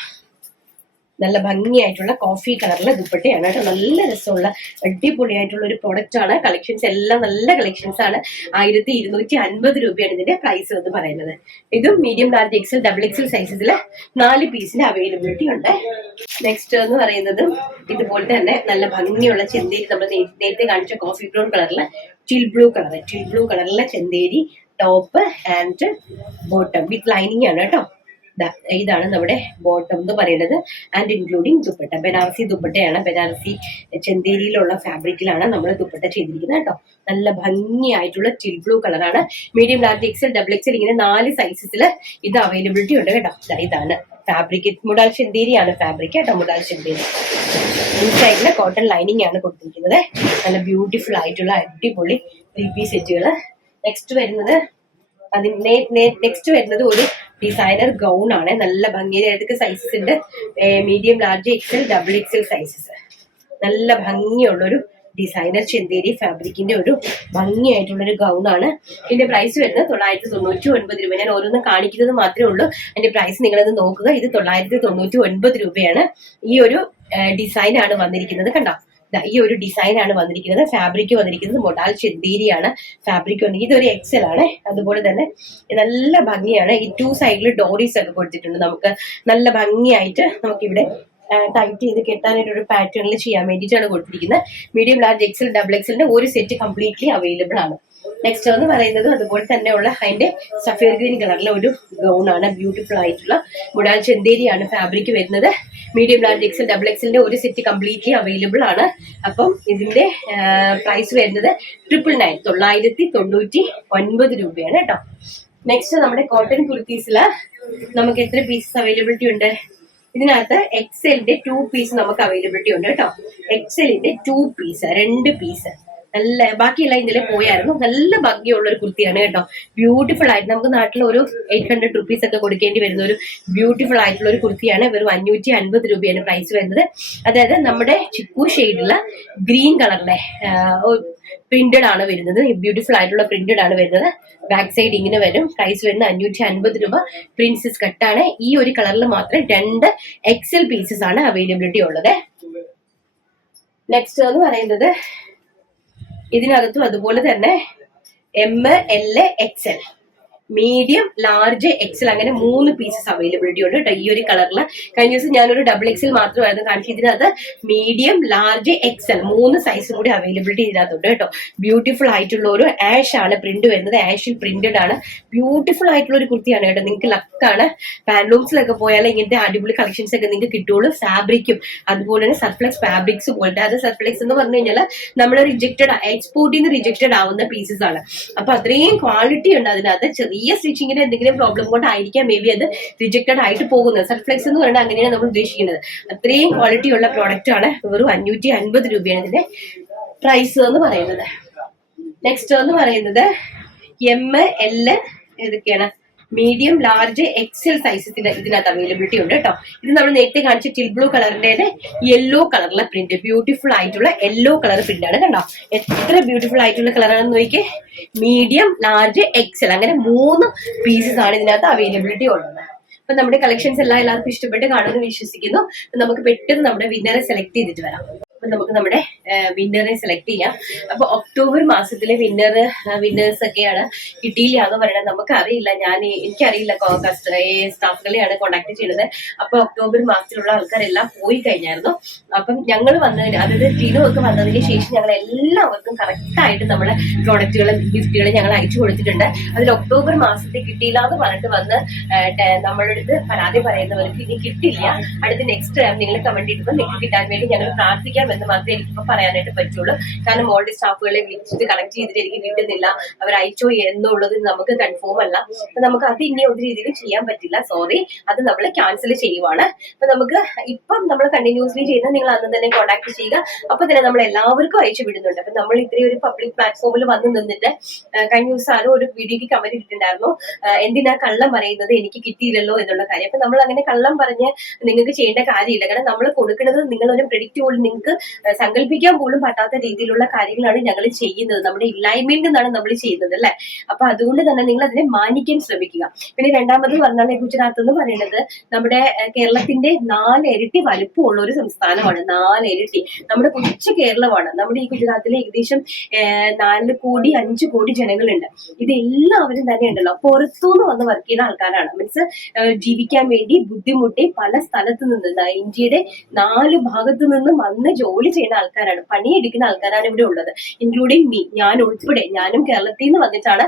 നല്ല ഭംഗിയായിട്ടുള്ള കോഫി കളറിലെ ദുപ്പട്ടയാണ് കേട്ടോ. നല്ല രസമുള്ള അടിപൊളിയായിട്ടുള്ള ഒരു പ്രൊഡക്റ്റ് ആണ്. കളക്ഷൻസ് എല്ലാം നല്ല കളക്ഷൻസ് ആണ്. ആയിരത്തി ഇരുന്നൂറ്റി അൻപത് രൂപയാണ് ഇതിന്റെ പ്രൈസ് എന്ന് പറയുന്നത്. ഇതും medium large XL double XL സൈസസിൽ നാല് പീസിന്റെ അവൈലബിലിറ്റി ഉണ്ട്. നെക്സ്റ്റ് എന്ന് പറയുന്നത് ഇതുപോലെ തന്നെ നല്ല ഭംഗിയുള്ള ചെന്തേരി. നമ്മൾ നേരത്തെ കാണിച്ച കോഫി ബ്രൗൺ കളറിലെ chill blue colour chill blue കളറിലെ Chanderi top and bottom with lining ആണ് കേട്ടോ. ഇതാണ് നമ്മുടെ ബോട്ടം എന്ന് പറയുന്നത് ആൻഡ് ഇൻക്ലൂഡിങ് ദുപ്പട്ട. ബനാറസി ദുപ്പട്ടയാണ്. ബനാറസി ചെന്തേരിയിലുള്ള ഫാബ്രിക്കിലാണ് നമ്മൾ ദുപ്പട്ട ചെയ്തിരിക്കുന്നത് കേട്ടോ. നല്ല ഭംഗിയായിട്ടുള്ള ചിൽ ബ്ലൂ കളറാണ് medium large XL double XL ഇങ്ങനെ നാല് സൈസസിൽ ഇത് അവൈലബിലിറ്റി ഉണ്ട് കേട്ടോ. ഇതാണ്. ഫാബ്രിക് മുടാൽ ചെന്തേരിയാണ് ഫാബ്രിക് കേട്ടോ മുടാൽ ചെന്തേരി. ഇൻസൈഡിൽ കോട്ടൺ ലൈനിങ് ആണ് കൊടുത്തിരിക്കുന്നത്. നല്ല ബ്യൂട്ടിഫുൾ ആയിട്ടുള്ള അടിപൊളി ത്രീ പീസ് സെറ്റുകൾ നെക്സ്റ്റ് വരുന്നത് അതിന് നെക്സ്റ്റ് വരുന്നത് ഒരു ഡിസൈനർ ഗൗൺ ആണ്. നല്ല ഭംഗിയിൽ ഏതൊക്കെ സൈസസ് ഉണ്ട്? Medium large XL double XL sizes നല്ല ഭംഗിയുള്ള ഒരു ഡിസൈനർ ചെന്തേരി ഫാബ്രിക്കിന്റെ ഒരു ഭംഗിയായിട്ടുള്ള ഒരു ഗൗൺ ആണ്. ഇതിന്റെ പ്രൈസ് വരുന്നത് തൊള്ളായിരത്തി തൊണ്ണൂറ്റി ഒൻപത് രൂപ. ഞാൻ ഓരോന്ന് കാണിക്കുന്നത് മാത്രമേ ഉള്ളൂ. അതിന്റെ പ്രൈസ് നിങ്ങളത് നോക്കുക. ഇത് തൊള്ളായിരത്തി തൊണ്ണൂറ്റി ഒൻപത് രൂപയാണ് ഈ ഒരു ഡിസൈൻ ആണ് വന്നിരിക്കുന്നത്. കണ്ടോ? ഈ ഒരു ഡിസൈൻ ആണ് വന്നിരിക്കുന്നത്. ഫാബ്രിക് വന്നിരിക്കുന്നത് മൊഡാൽ ചെന്തീരിയാണ് ഫാബ്രിക് വന്നിരിക്കുന്നത്. ഇതൊരു എക്സൽ ആണ്. അതുപോലെ തന്നെ നല്ല ഭംഗിയാണ്. ഈ ടു സൈഡിൽ ഡോറീസ് ഒക്കെ കൊടുത്തിട്ടുണ്ട് നമുക്ക്. നല്ല ഭംഗിയായിട്ട് നമുക്കിവിടെ ടൈറ്റ് ചെയ്ത് കെട്ടാനായിട്ട് ഒരു പാറ്റേണിൽ ചെയ്യാൻ വേണ്ടിയിട്ടാണ് കൊടുത്തിരിക്കുന്നത്. മീഡിയം ലാർജ് എക്സൽ ഡബിൾ എക്സലിന്റെ ഒരു സെറ്റ് കംപ്ലീറ്റ്ലി അവൈലബിൾ ആണ്. നെക്സ്റ്റ് എന്ന് പറയുന്നത് അതുപോലെ തന്നെയുള്ള അതിന്റെ സഫേർ ഗ്രീൻ കളറിലെ ഒരു ഗൗൺ ആണ്. ബ്യൂട്ടിഫുൾ ആയിട്ടുള്ള മുടാൽ ചെന്തേരിയാണ് ഫാബ്രിക് വരുന്നത്. മീഡിയം ലാർജ് എക്സൽ ഡബിൾ എക്സലിന്റെ ഒരു സെറ്റ് കംപ്ലീറ്റ്ലി അവൈലബിൾ ആണ്. അപ്പം ഇതിന്റെ പ്രൈസ് വരുന്നത് ട്രിപ്പിൾ നയൻ തൊള്ളായിരത്തി തൊണ്ണൂറ്റി ഒൻപത് രൂപയാണ് കേട്ടോ. നെക്സ്റ്റ് നമ്മുടെ കോട്ടൺ കുർത്തീസിൽ നമുക്ക് എത്ര പീസസ് അവൈലബിലിറ്റി ഉണ്ട്? ഇതിനകത്ത് എക്സലിന്റെ ടു പീസ് നമുക്ക് അവൈലബിലിറ്റി ഉണ്ട് കേട്ടോ. എക്സലിന്റെ ടു പീസ് രണ്ട് പീസ് നല്ല ബാക്കിയുള്ള ഇതിലെ പോയായിരുന്നു. നല്ല ഭംഗിയുള്ള ഒരു കുർത്തിയാണ് കേട്ടോ. ബ്യൂട്ടിഫുൾ ആയിട്ട് നമുക്ക് നാട്ടിൽ ഒരു എയ്റ്റ് ഹൺഡ്രഡ് റുപ്പീസ് ഒക്കെ കൊടുക്കേണ്ടി വരുന്ന ഒരു ബ്യൂട്ടിഫുൾ ആയിട്ടുള്ള ഒരു കുർത്തിയാണ്. വെറും അഞ്ഞൂറ്റി അൻപത് രൂപയാണ് പ്രൈസ് വരുന്നത്. അതായത് നമ്മുടെ ചിക്കു ഷെയ്ഡുള്ള ഗ്രീൻ കളറിലെ പ്രിന്റഡ് ആണ് വരുന്നത്. ബ്യൂട്ടിഫുൾ ആയിട്ടുള്ള പ്രിന്റഡ് ആണ് വരുന്നത്. ബാക്ക് സൈഡ് ഇങ്ങനെ വരും. പ്രൈസ് വരുന്നത് അഞ്ഞൂറ്റി അൻപത് രൂപ പ്രിൻസസ് കട്ടാണ് ഈ ഒരു കളറിൽ മാത്രം രണ്ട് എക്സൽ പീസസ് ആണ് അവൈലബിലിറ്റി ഉള്ളത്. നെക്സ്റ്റ് എന്ന് പറയുന്നത് ഇതിനകത്തും അതുപോലെ തന്നെ M L X L medium large XL അങ്ങനെ മൂന്ന് പീസസ് അവൈലബിലിറ്റി ഉണ്ട് കേട്ടോ ഈ ഒരു കളറിൽ കഴിഞ്ഞ ദിവസം ഞാനൊരു ഡബിൾ എക്സൽ മാത്രമായിരുന്നു കാണിച്ചത്. ഇതിനകത്ത് മീഡിയം ലാർജ് എക്സൽ മൂന്ന് സൈസും കൂടി അവൈലബിലിറ്റി ഇതിനകത്തുണ്ട് കേട്ടോ ബ്യൂട്ടിഫുൾ ആയിട്ടുള്ള ഒരു ആഷ് ആണ് പ്രിന്റ് വരുന്നത്. ആഷിൽ പ്രിന്റഡ് ആണ്. ബ്യൂട്ടിഫുൾ ആയിട്ടുള്ള ഒരു കുർത്തിയാണ് കേട്ടോ. നിങ്ങൾക്ക് ലക്കാണ് പാൻലൂംസിലൊക്കെ പോയാൽ ഇങ്ങനത്തെ അടിപൊളി കളക്ഷൻസ് ഒക്കെ നിങ്ങൾക്ക് കിട്ടുള്ളൂ. ഫാബ്രിക്കും അതുപോലെ തന്നെ സർഫ്ലെക്സ് ഫാബ്രിക്സ് പോലത്തെ. അത് സർഫ്ലെക്സ് എന്ന് പറഞ്ഞു കഴിഞ്ഞാൽ നമ്മൾ റിജക്റ്റഡ് എക്സ്പോർട്ടിൽ നിന്ന് റിജക്റ്റഡ് ആവുന്ന പീസസ് ആണ്. അപ്പൊ അത്രയും ക്വാളിറ്റി ഉണ്ട് അതിനകത്ത്. ചെറിയ സ്റ്റിച്ചിങ്ങിന് എന്തെങ്കിലും പ്രോബ്ലം കൊണ്ടായിരിക്കാം മേ ബി അത് റിജക്റ്റഡ് ആയിട്ട് പോകുന്നത്. സർഫ്ലെക്സ് എന്ന് പറയുന്നത് അങ്ങനെയാണ് നമ്മൾ ഉദ്ദേശിക്കുന്നത്. അത്രയും ക്വാളിറ്റി ഉള്ള പ്രോഡക്റ്റ് ആണ് വെറും അഞ്ഞൂറ്റി അൻപത് രൂപയാണ് ഇതിന്റെ പ്രൈസ് എന്ന് പറയുന്നത്. നെക്സ്റ്റ് എന്ന് പറയുന്നത് എം എൽ ഏതൊക്കെയാണ്? മീഡിയം ലാർജ് എക്സൽ സൈസ് ഇതിനകത്ത് അവൈലബിലിറ്റി ഉണ്ട് കേട്ടോ ഇത് നമ്മൾ നേരത്തെ കാണിച്ച ടിൽ ബ്ലൂ കളറിന്റെ യെല്ലോ കളറിലെ പ്രിന്റ് ബ്യൂട്ടിഫുൾ ആയിട്ടുള്ള യെല്ലോ കളർ പ്രിന്റ് ആണ് കണ്ടോ? എത്ര ബ്യൂട്ടിഫുൾ ആയിട്ടുള്ള കളറാണെന്ന് നോക്കിയേ മീഡിയം ലാർജ് എക്സൽ അങ്ങനെ മൂന്ന് പീസസ് ആണ് ഇതിനകത്ത് അവൈലബിലിറ്റി ഉള്ളത്. അപ്പൊ നമ്മുടെ കളക്ഷൻസ് എല്ലാം എല്ലാവർക്കും ഇഷ്ടപ്പെട്ട് കാണുമെന്ന് വിശ്വസിക്കുന്നു. നമുക്ക് പെട്ടെന്ന് നമ്മുടെ വിന്നറെ സെലക്ട് ചെയ്തിട്ട് വരാം. അപ്പൊ നമുക്ക് നമ്മുടെ വിന്നറെ സെലക്ട് ചെയ്യാം. അപ്പൊ ഒക്ടോബർ മാസത്തിലെ വിന്നർ വിന്നേഴ്സ് ഒക്കെയാണ് കിട്ടിയില്ല എന്ന് പറയുന്നത് നമുക്ക് അറിയില്ല ഞാൻ എനിക്കറിയില്ല സ്റ്റാഫുകളെയാണ് കോണ്ടാക്ട് ചെയ്യുന്നത്. അപ്പൊ ഒക്ടോബർ മാസത്തിലുള്ള ആൾക്കാരെല്ലാം പോയി കഴിഞ്ഞായിരുന്നു. അപ്പം ഞങ്ങൾ വന്നതിന് അതായത് ടീനോ ഒക്കെ വന്നതിന് ശേഷം ഞങ്ങൾ എല്ലാവർക്കും കറക്റ്റായിട്ട് നമ്മുടെ പ്രോഡക്റ്റുകളും ഗിഫ്റ്റുകളും ഞങ്ങൾ അയച്ചു കൊടുത്തിട്ടുണ്ട്. അതിൽ ഒക്ടോബർ മാസത്തിൽ കിട്ടിയില്ല എന്ന് പറഞ്ഞിട്ട് വന്ന് നമ്മളുടെ അടുത്ത് പരാതി പറയുന്നവർക്ക് ഇനി കിട്ടില്ല. അടുത്ത നെക്സ്റ്റ് ടൈം നിങ്ങൾ കമന്റ് ഇടുമ്പോൾ നിങ്ങൾക്ക് കിട്ടാൻ വേണ്ടി ഞങ്ങൾ പ്രാർത്ഥിക്കാം. എന്ന് മാത്രമേ എനിക്കിപ്പോ പറയാനായിട്ട് പറ്റുള്ളൂ. കാരണം മോളുടെ സ്റ്റാഫുകളെ വിളിച്ചിട്ട് കളക്ട് ചെയ്തിട്ട് എനിക്ക് കിട്ടുന്നില്ല. അവർ അയച്ചോ എന്നുള്ളത് നമുക്ക് കൺഫേം അല്ല. അപ്പൊ നമുക്ക് അത് ഇനി ഒരു രീതിയിലും ചെയ്യാൻ പറ്റില്ല. സോറി അത് നമ്മൾ ക്യാൻസൽ ചെയ്യുവാണ്. അപ്പൊ നമുക്ക് ഇപ്പം നമ്മൾ കണ്ടിന്യൂസ്ലി ചെയ്യുന്ന നിങ്ങൾ അന്ന് തന്നെ കോൺടാക്ട് ചെയ്യുക. അപ്പൊ തന്നെ നമ്മൾ എല്ലാവർക്കും അയച്ചു വിടുന്നുണ്ട്. അപ്പൊ നമ്മൾ ഇത്രയും ഒരു പബ്ലിക് പ്ലാറ്റ്ഫോമിൽ വന്ന് നിന്നിട്ട് കഴിഞ്ഞ ദിവസം ആരോ ഒരു വീഡിയോക്ക് കമന്റ് ഇട്ടിട്ടുണ്ടായിരുന്നു. എന്തിനാ കള്ളം പറയുന്നത് എനിക്ക് കിട്ടിയില്ലല്ലോ എന്നുള്ള കാര്യം. അപ്പൊ നമ്മൾ അങ്ങനെ കള്ളം പറഞ്ഞ് നിങ്ങൾക്ക് ചെയ്യേണ്ട കാര്യമില്ല. കാരണം നമ്മൾ കൊടുക്കുന്നത് നിങ്ങൾ ഒരു പ്രെഡിക്റ്റ് പോലും നിങ്ങൾക്ക് സങ്കല്പിക്കാൻ പോലും പറ്റാത്ത രീതിയിലുള്ള കാര്യങ്ങളാണ് ഞങ്ങൾ ചെയ്യുന്നത്. നമ്മുടെ ഇല്ലായ്മയിൽ നിന്നാണ് നമ്മൾ ചെയ്യുന്നത് അല്ലെ? അപ്പൊ അതുകൊണ്ട് തന്നെ നിങ്ങൾ അതിനെ മാനിക്കാൻ ശ്രമിക്കുക. പിന്നെ രണ്ടാമത് പറഞ്ഞാൽ ഗുജറാത്ത് എന്ന് പറയുന്നത് നമ്മുടെ കേരളത്തിന്റെ നാല് ഇരട്ടി വലുപ്പമുള്ള ഒരു സംസ്ഥാനമാണ്. നാല് ഇരട്ടി നമ്മുടെ കൊച്ചു കേരളമാണ്. നമ്മുടെ ഈ ഗുജറാത്തിലെ ഏകദേശം നാല് കോടി അഞ്ചു കോടി ജനങ്ങളുണ്ട്. ഇതെല്ലാവരും തന്നെ ഉണ്ടല്ലോ. പുറത്തുനിന്ന് വന്ന് വർക്ക് ചെയ്യുന്ന ആൾക്കാരാണ്. മീൻസ് ജീവിക്കാൻ വേണ്ടി ബുദ്ധിമുട്ടി പല സ്ഥലത്തു നിന്ന് ഇന്ത്യയുടെ നാല് ഭാഗത്തു നിന്നും വന്ന് ചെയ്യുന്ന ആൾക്കാരാണ് പണിയെടുക്കുന്ന ആൾക്കാരാണ് ഇവിടെ ഉള്ളത്. ഇൻക്ലൂഡിങ് മീ ഞാൻ ഉൾപ്പെടെ ഞാനും കേരളത്തിൽ നിന്ന് വന്നിട്ടാണ്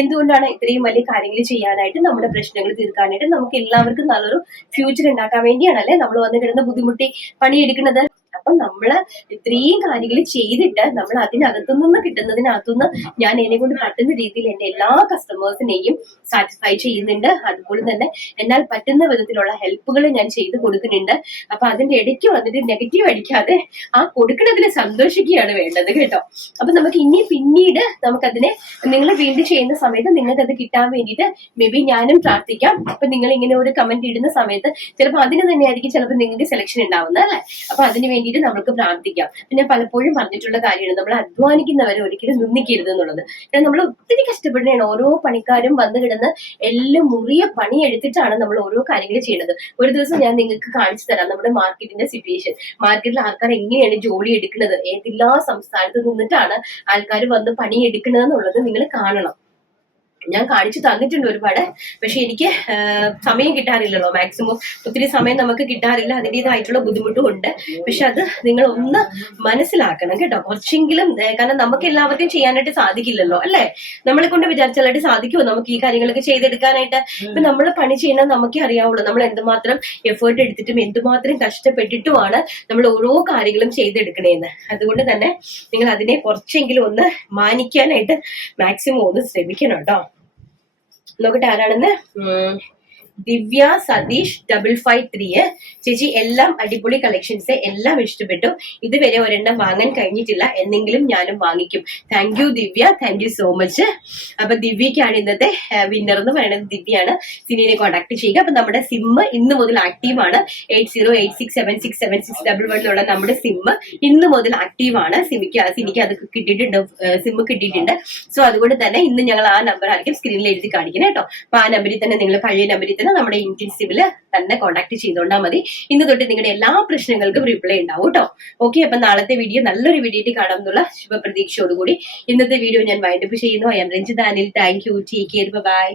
എന്തുകൊണ്ടാണ് ഇത്രയും വലിയ കാര്യങ്ങൾ ചെയ്യാനായിട്ട് നമ്മുടെ പ്രശ്നങ്ങൾ തീർക്കാനായിട്ട് നമുക്ക് എല്ലാവർക്കും നല്ലൊരു ഫ്യൂച്ചർ ഉണ്ടാക്കാൻ വേണ്ടിയാണ് അല്ലെ? നമ്മൾ വന്ന് കിടന്ന് ബുദ്ധിമുട്ടി പണിയെടുക്കുന്നത്. അപ്പം നമ്മൾ ഇത്രയും കാര്യങ്ങൾ ചെയ്തിട്ട് നമ്മൾ അതിനകത്തു നിന്ന് കിട്ടുന്നതിനകത്തുനിന്ന് ഞാൻ എന്നെ കൊണ്ട് പറ്റുന്ന രീതിയിൽ എന്റെ എല്ലാ കസ്റ്റമേഴ്സിനെയും സാറ്റിസ്ഫൈ ചെയ്യുന്നുണ്ട്. അതുപോലെ തന്നെ എന്നാൽ പറ്റുന്ന വിധത്തിലുള്ള ഹെൽപ്പുകൾ ഞാൻ ചെയ്ത് കൊടുക്കുന്നുണ്ട്. അപ്പൊ അതിന്റെ ഇടയ്ക്ക് വന്നിട്ട് നെഗറ്റീവ് അടിക്കാതെ ആ കൊടുക്കുന്നതിൽ സന്തോഷിക്കുകയാണ് വേണ്ടത് കേട്ടോ. അപ്പൊ നമുക്ക് ഇനി പിന്നീട് നമുക്കതിനെ നിങ്ങൾ വീണ്ടും ചെയ്യുന്ന സമയത്ത് നിങ്ങൾക്ക് അത് കിട്ടാൻ വേണ്ടിയിട്ട് മേ ബി ഞാനും പ്രാർത്ഥിക്കാം. അപ്പൊ നിങ്ങൾ ഇങ്ങനെ ഒരു കമന്റ് ഇടുന്ന സമയത്ത് ചിലപ്പോൾ അതിന് തന്നെയായിരിക്കും ചിലപ്പോൾ നിങ്ങൾക്ക് സെലക്ഷൻ ഉണ്ടാവുന്നത് അല്ലെ? അപ്പൊ അതിന് വേണ്ടിയിട്ട് നമുക്ക് പ്രാർത്ഥിക്കാം. പിന്നെ പലപ്പോഴും പറഞ്ഞിട്ടുള്ള കാര്യമാണ് നമ്മൾ അധ്വാനിക്കുന്നവരെ ഒരിക്കലും നിന്ദിക്കരുത് എന്നുള്ളത്. കാരണം നമ്മൾ ഒത്തിരി കഷ്ടപ്പെടുന്നതാണ് ഓരോ പണിക്കാരും വന്നു കിടന്ന് എല്ലാം മുറിയ പണി എടുത്തിട്ടാണ് നമ്മൾ ഓരോ കാര്യങ്ങൾ ചെയ്യുന്നത്. ഒരു ദിവസം ഞാൻ നിങ്ങൾക്ക് കാണിച്ചു തരാം നമ്മുടെ മാർക്കറ്റിന്റെ സിറ്റുവേഷൻ മാർക്കറ്റിൽ ആൾക്കാർ എങ്ങനെയാണ് ജോലി എടുക്കുന്നത്? ഏതെല്ലാ സംസ്ഥാനത്ത് നിന്നിട്ടാണ് ആൾക്കാർ വന്ന് പണി എടുക്കുന്നത് എന്നുള്ളത് നിങ്ങൾ കാണണം. ഞാൻ കാണിച്ചു തന്നിട്ടുണ്ട് ഒരുപാട്. പക്ഷെ എനിക്ക് സമയം കിട്ടാറില്ലല്ലോ. മാക്സിമം ഒത്തിരി സമയം നമുക്ക് കിട്ടാറില്ല. അതിന്റെതായിട്ടുള്ള ബുദ്ധിമുട്ടും ഉണ്ട് പക്ഷെ അത് നിങ്ങൾ ഒന്ന് മനസ്സിലാക്കണം കേട്ടോ. കുറച്ചെങ്കിലും കാരണം നമുക്ക് എല്ലാവർക്കും ചെയ്യാനായിട്ട് സാധിക്കില്ലല്ലോ അല്ലേ? നമ്മളെ കൊണ്ട് വിചാരിച്ചാലായിട്ട് സാധിക്കുമോ നമുക്ക് ഈ കാര്യങ്ങളൊക്കെ ചെയ്തെടുക്കാനായിട്ട്? ഇപ്പൊ നമ്മൾ പണി ചെയ്യണം നമുക്കേ അറിയാവുള്ളൂ. നമ്മൾ എന്തുമാത്രം എഫേർട്ട് എടുത്തിട്ടും എന്തുമാത്രം കഷ്ടപ്പെട്ടിട്ടുമാണ് നമ്മൾ ഓരോ കാര്യങ്ങളും ചെയ്തെടുക്കണേന്ന്. അതുകൊണ്ട് തന്നെ നിങ്ങൾ അതിനെ കുറച്ചെങ്കിലും ഒന്ന് മാനിക്കാനായിട്ട് മാക്സിമം ഒന്ന് ശ്രമിക്കണം കേട്ടോ. നോക്കട്ടെ ആരാണെന്ന്. Divya Satheesh double five three ചേച്ചി എല്ലാം അടിപൊളി കളക്ഷൻസ് എല്ലാം ഇഷ്ടപ്പെട്ടു. ഇതുവരെ ഒരെണ്ണം വാങ്ങാൻ കഴിഞ്ഞിട്ടില്ല. എന്നെങ്കിലും ഞാനും വാങ്ങിക്കും. Thank you Divya. Thank you so much അപ്പൊ ദിവ്യക്കാണ് ഇന്നത്തെ വിന്നർ എന്ന് പറയുന്നത് ദിവ്യയാണ്. സിനിനെ കോൺടാക്ട് ചെയ്യുക. അപ്പൊ നമ്മുടെ സിമ്മ് ഇന്ന് മുതൽ ആക്റ്റീവ് ആണ്. Eight zero eight six seven six seven six double വണ്ണിലുള്ള നമ്മുടെ സിമ്മ് ഇന്ന് മുതൽ ആക്റ്റീവ് ആണ്. സിമിക്ക് സിനിക്ക് അത് കിട്ടിയിട്ടുണ്ട്. സിമ്മ് കിട്ടിയിട്ടുണ്ട്. സോ അതുകൊണ്ട് തന്നെ ഇന്ന് ഞങ്ങൾ ആ നമ്പർ ആയിരിക്കും സ്ക്രീനിൽ എഴുതി കാണിക്കുന്നത് കേട്ടോ. അപ്പൊ ആ നമ്പറിൽ തന്നെ നിങ്ങൾ പഴയ നമ്പറിൽ തന്നെ നമ്മുടെ ഇന്റൻസീവിൽ തന്നെ കോൺടാക്ട് ചെയ്തോണ്ടാൽ മതി. ഇന്ന് തൊട്ട് നിങ്ങളുടെ എല്ലാ പ്രശ്നങ്ങൾക്കും റിപ്ലൈ ഉണ്ടാവും കേട്ടോ. ഓക്കെ അപ്പൊ നാളത്തെ വീഡിയോ നല്ലൊരു വീഡിയോ കാണാം എന്നുള്ള ശുഭപ്രതീക്ഷയോടുകൂടി. ഇന്നത്തെ വീഡിയോ ഞാൻ വൈൻഡപ്പ് ചെയ്യുന്നു. I'm Ranjith Anil. Thank you take care bye